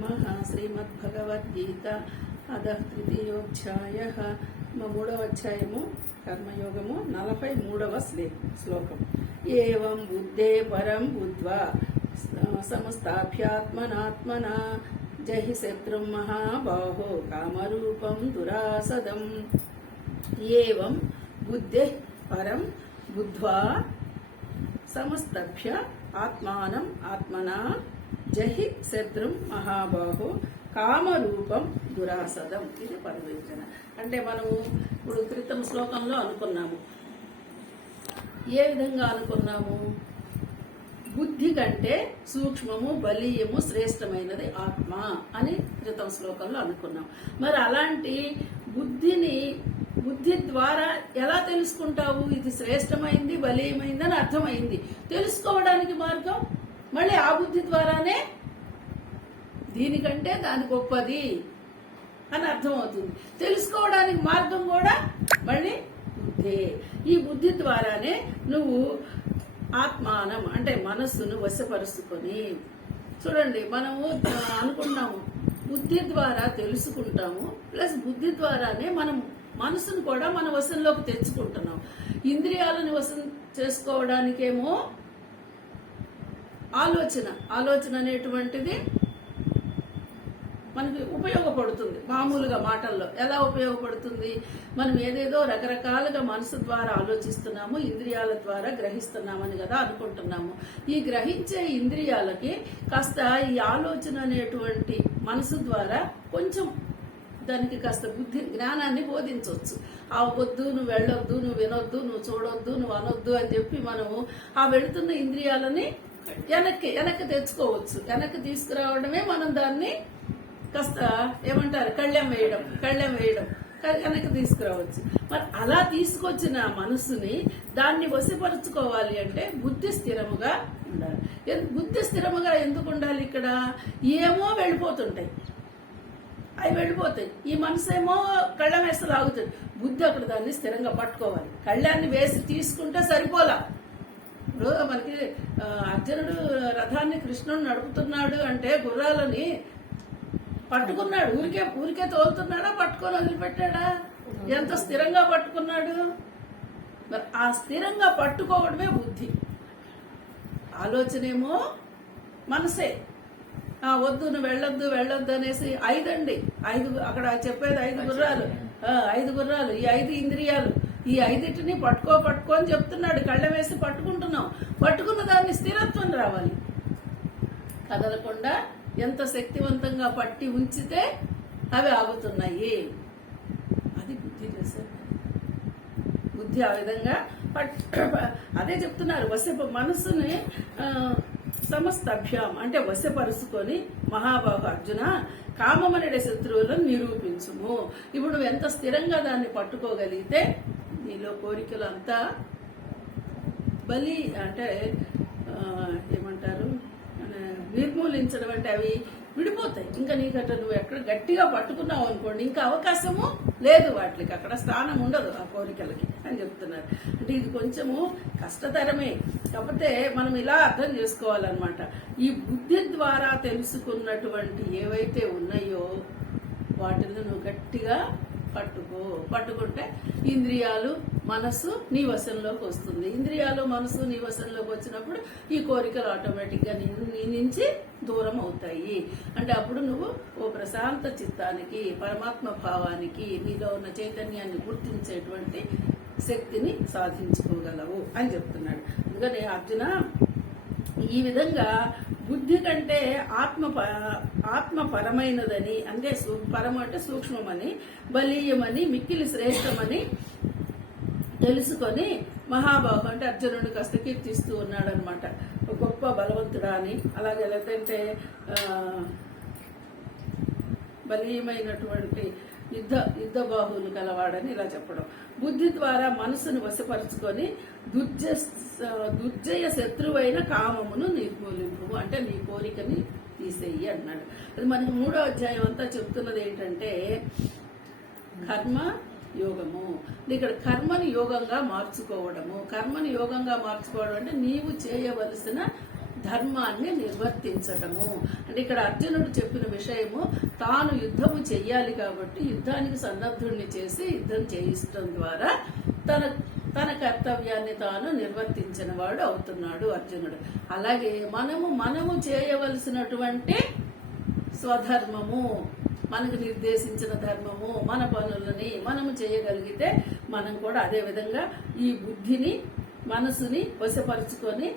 నమః. శ్రీమద్భగవద్గీత అధః తృతీయోధ్యాయః. మూడవ అధ్యాయము కర్మయోగము 43వ శ్లోకం. ఏవం బుద్ధే పరం బుద్ధ్వా సమస్తాభ్యాత్మనాత్మనా జహి శత్రుం మహాబాహో కామరూపం దురాసదం. ఏవం బుద్ధే పరం బుద్ధ్వా సమస్తభ్య ఆత్మానం ఆత్మనా జహి శత్రుం మహాబాహో కామరూపం దురాసదం. ఇది పరివేచన. అంటే మనము ఇప్పుడు క్రితం శ్లోకంలో అనుకున్నాము. ఏ విధంగా అనుకున్నాము? బుద్ధి కంటే సూక్ష్మము బలీయము శ్రేష్టమైనది ఆత్మ అని క్రితం శ్లోకంలో అనుకున్నాం. మరి అలాంటి బుద్ధి ద్వారా ఎలా తెలుసుకుంటావు? ఇది శ్రేష్టమైంది బలీయమైంది అని అర్థమైంది. తెలుసుకోవడానికి మార్గం మళ్ళీ ఆ బుద్ధి ద్వారానే దీనికంటే దాని గొప్పది అని అర్థమవుతుంది. తెలుసుకోవడానికి మార్గం కూడా మళ్ళీ బుద్ధే. ఈ బుద్ధి ద్వారానే నువ్వు ఆత్మానం అంటే మనస్సును వశపరుచుకొని, చూడండి మనము అనుకున్నాము బుద్ధి ద్వారా తెలుసుకుంటాము, ప్లస్ బుద్ధి ద్వారానే మనం మనసును కూడా మన వశంలోకి తెచ్చుకుంటున్నాం. ఇంద్రియాలను వశం చేసుకోవడానికేమో ఆలోచన అనేటువంటిది మనకి ఉపయోగపడుతుంది. మామూలుగా మాటల్లో ఎలా ఉపయోగపడుతుంది? మనం ఏదేదో రకరకాలుగా మనసు ద్వారా ఆలోచిస్తున్నాము, ఇంద్రియాల ద్వారా గ్రహిస్తున్నామని కదా అనుకుంటున్నాము. ఈ గ్రహించే ఇంద్రియాలకి కాస్త ఈ ఆలోచన అనేటువంటి మనసు ద్వారా కొంచెం దానికి కాస్త బుద్ధి జ్ఞానాన్ని బోధించవచ్చు. ఆ వద్దు, నువ్వు వెళ్ళొద్దు, నువ్వు వినొద్దు, నువ్వు చూడొద్దు, నువ్వు అనొద్దు అని చెప్పి మనము ఆ వెళుతున్న ఇంద్రియాలని వెనక్కి తెచ్చుకోవచ్చు. వెనక్కి తీసుకురావడమే మనం దాన్ని కాస్త ఏమంటారు కళ్ళెం వేయడం వెనక్కి తీసుకురావచ్చు. మరి అలా తీసుకొచ్చిన మనసుని దాన్ని వశపరుచుకోవాలి అంటే బుద్ధి స్థిరముగా ఉండాలి. బుద్ధి స్థిరముగా ఎందుకు ఉండాలి? ఇక్కడ ఏమో వెళ్ళిపోతుంటాయి, అవి వెళ్ళిపోతాయి. ఈ మనసు ఏమో కళ్ళం వేసి లాగుతుంది. బుద్ధి అక్కడ దాన్ని స్థిరంగా పట్టుకోవాలి. కళ్ళాన్ని వేసి తీసుకుంటే సరిపోలా. ఇప్పుడు మనకి అర్జునుడు రథాన్ని కృష్ణుడు నడుపుతున్నాడు అంటే గుర్రాలని పట్టుకున్నాడు. ఊరికే తోలుతున్నాడా? పట్టుకొని వదిలిపెట్టాడా? ఎంత స్థిరంగా పట్టుకున్నాడు. మరి ఆ స్థిరంగా పట్టుకోవడమే బుద్ధి. ఆలోచనేమో మనసే. వద్దు, నువ్వు వెళ్ళొద్దు అనేసి ఐదు అక్కడ చెప్పేది 5 గుర్రాలు, 5 గుర్రాలు, ఈ 5 ఇంద్రియాలు, ఈ 5టిని పట్టుకో అని చెప్తున్నాడు. కళ్ళ వేసి పట్టుకుంటున్నాం. పట్టుకున్న దాన్ని స్థిరత్వం రావాలి. కదలకుండా ఎంత శక్తివంతంగా పట్టి ఉంచితే అవి ఆగుతున్నాయి. అది బుద్ధి చేసేది. బుద్ధి ఆ విధంగా అదే చెప్తున్నారు. మనసుని సమస్తభ్యాం అంటే వశపరుచుకొని మహాబాహు అర్జున కామమనడే శత్రువులను నిరూపించుము. ఇప్పుడు నువ్వు ఎంత స్థిరంగా దాన్ని పట్టుకోగలిగితే నీలో కోరికలు అంతా బలి అంటే ఏమంటారు నిర్మూలించడం అంటే అవి విడిపోతాయి. ఇంకా నీకట్ట నువ్వు ఎక్కడ గట్టిగా పట్టుకున్నావు అనుకోండి, ఇంకా అవకాశము లేదు, వాటికి అక్కడ స్థానం ఉండదు ఆ కోరికలకి అని చెప్తున్నారు. అంటే ఇది కొంచెము కష్టతరమే. కాకపోతే మనం ఇలా అర్థం చేసుకోవాలన్నమాట. ఈ బుద్ధి ద్వారా తెలుసుకున్నటువంటి ఏవైతే ఉన్నాయో వాటిని నువ్వు గట్టిగా పట్టుకుంటే ఇంద్రియాలు మనసు నీ వశంలోకి వస్తుంది. ఇంద్రియాలు మనసు నీ వశంలోకి వచ్చినప్పుడు ఈ కోరికలు ఆటోమేటిక్గా నీ నుంచి దూరం అవుతాయి. అంటే అప్పుడు నువ్వు ఓ ప్రశాంత చిత్తానికి, పరమాత్మ భావానికి, నీలో ఉన్న చైతన్యాన్ని గుర్తించేటువంటి శక్తిని సాధించుకోగలవు అని చెప్తున్నాడు. అందుకని అర్జున ఈ విధంగా బుద్ధి కంటే ఆత్మ పరమైనదని, అంటే పరమ అంటే సూక్ష్మమని, బలీయమని, మిక్కిలి శ్రేష్టమని తెలుసుకొని మహాబాహు అంటే అర్జునుడిని కాస్త కీర్తిస్తూ ఉన్నాడు అనమాట. గొప్ప బలవంతుడా అని, అలాగే లేదంటే బలీయమైనటువంటి యుద్ధ బాహువులు కలవాడని ఇలా చెప్పడం. బుద్ధి ద్వారా మనసును వశపరుచుకొని దుర్జయ శత్రువైన కామమును నిర్మూలింపు అంటే నీ కోరికని తీసేయి అన్నాడు. అది మనకి 3వ అధ్యాయం అంతా చెప్తున్నది ఏంటంటే కర్మ యోగము. ఇక్కడ కర్మని యోగంగా మార్చుకోవడము. కర్మని యోగంగా మార్చుకోవడం అంటే నీవు చేయవలసిన ధర్మాన్ని నిర్వర్తించటము. అంటే ఇక్కడ అర్జునుడు చెప్పిన విషయము, తాను యుద్ధము చెయ్యాలి కాబట్టి యుద్ధానికి సన్నద్ధుడిని చేసి యుద్ధం చేయించడం ద్వారా తన కర్తవ్యాన్ని తాను నిర్వర్తించిన వాడు అవుతున్నాడు అర్జునుడు. అలాగే మనము చేయవలసినటువంటి స్వధర్మము, మనకు నిర్దేశించిన ధర్మము, మన పనులని మనము చేయగలిగితే మనం కూడా అదే విధంగా ఈ బుద్ధిని, మనసుని వశపరుచుకొని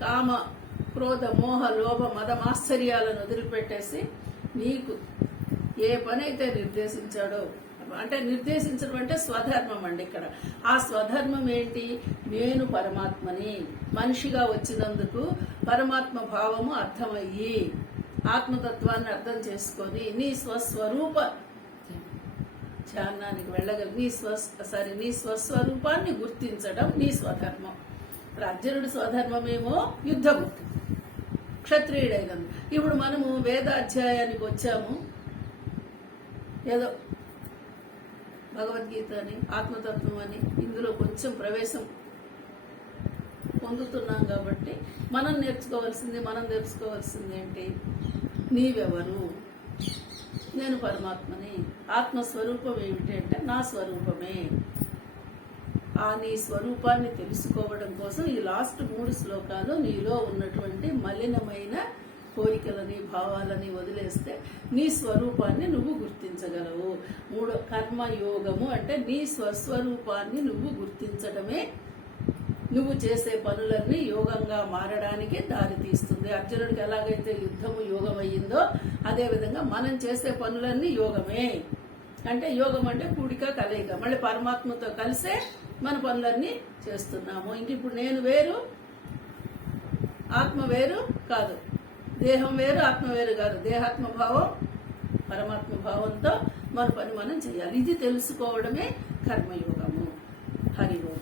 కామ, క్రోధ, మోహ, లోభ, మదమాశ్చర్యాలను వదిలిపెట్టేసి నీకు ఏ పని అయితే నిర్దేశించాడో, అంటే నిర్దేశించడం అంటే స్వధర్మం అండి. ఇక్కడ ఆ స్వధర్మం ఏంటి? నేను పరమాత్మని, మనిషిగా వచ్చినందుకు పరమాత్మ భావము అర్థమయ్యి ఆత్మతత్వాన్ని అర్థం చేసుకొని నీ స్వస్వరూప ధ్యానానికి వెళ్ళగలి నీ స్వస్వరూపాన్ని గుర్తించడం నీ స్వధర్మం. అర్జునుడి స్వధర్మమేమో యుద్ధము, క్షత్రియుడైనందు. ఇప్పుడు మనము వేదాధ్యాయానికి వచ్చాము, ఏదో భగవద్గీత అని, ఆత్మతత్వం అని ఇందులో కొంచెం ప్రవేశం పొందుతున్నాం కాబట్టి మనం తెలుసుకోవాల్సింది ఏంటి? నీవెవరు? నేను పరమాత్మని. ఆత్మస్వరూపం ఏమిటి అంటే నా స్వరూపమే. ఆ నీ స్వరూపాన్ని తెలుసుకోవడం కోసం ఈ లాస్ట్ 3 శ్లోకాలు నీలో ఉన్నటువంటి మలినమైన కోరికలని, భావాలని వదిలేస్తే నీ స్వరూపాన్ని నువ్వు గుర్తించగలవు. 3 కర్మయోగము అంటే నీ స్వస్వరూపాన్ని నువ్వు గుర్తించడమే నువ్వు చేసే పనులన్నీ యోగంగా మారడానికి దారి తీస్తుంది. అర్జునుడికి ఎలాగైతే యుద్ధము యోగం అయ్యిందో అదేవిధంగా మనం చేసే పనులన్నీ యోగమే. అంటే యోగం అంటే కూడిక, కలయిక. మళ్ళీ పరమాత్మతో కలిసే మన పనులన్నీ చేస్తున్నాము. ఇంక ఇప్పుడు నేను వేరు, ఆత్మ వేరు కాదు, దేహం వేరు, ఆత్మ వేరు కాదు. దేహాత్మ భావం, పరమాత్మ భావంతో మన పని మనం చేయాలి. ఇది తెలుసుకోవడమే కర్మయోగము. హరి ఓం.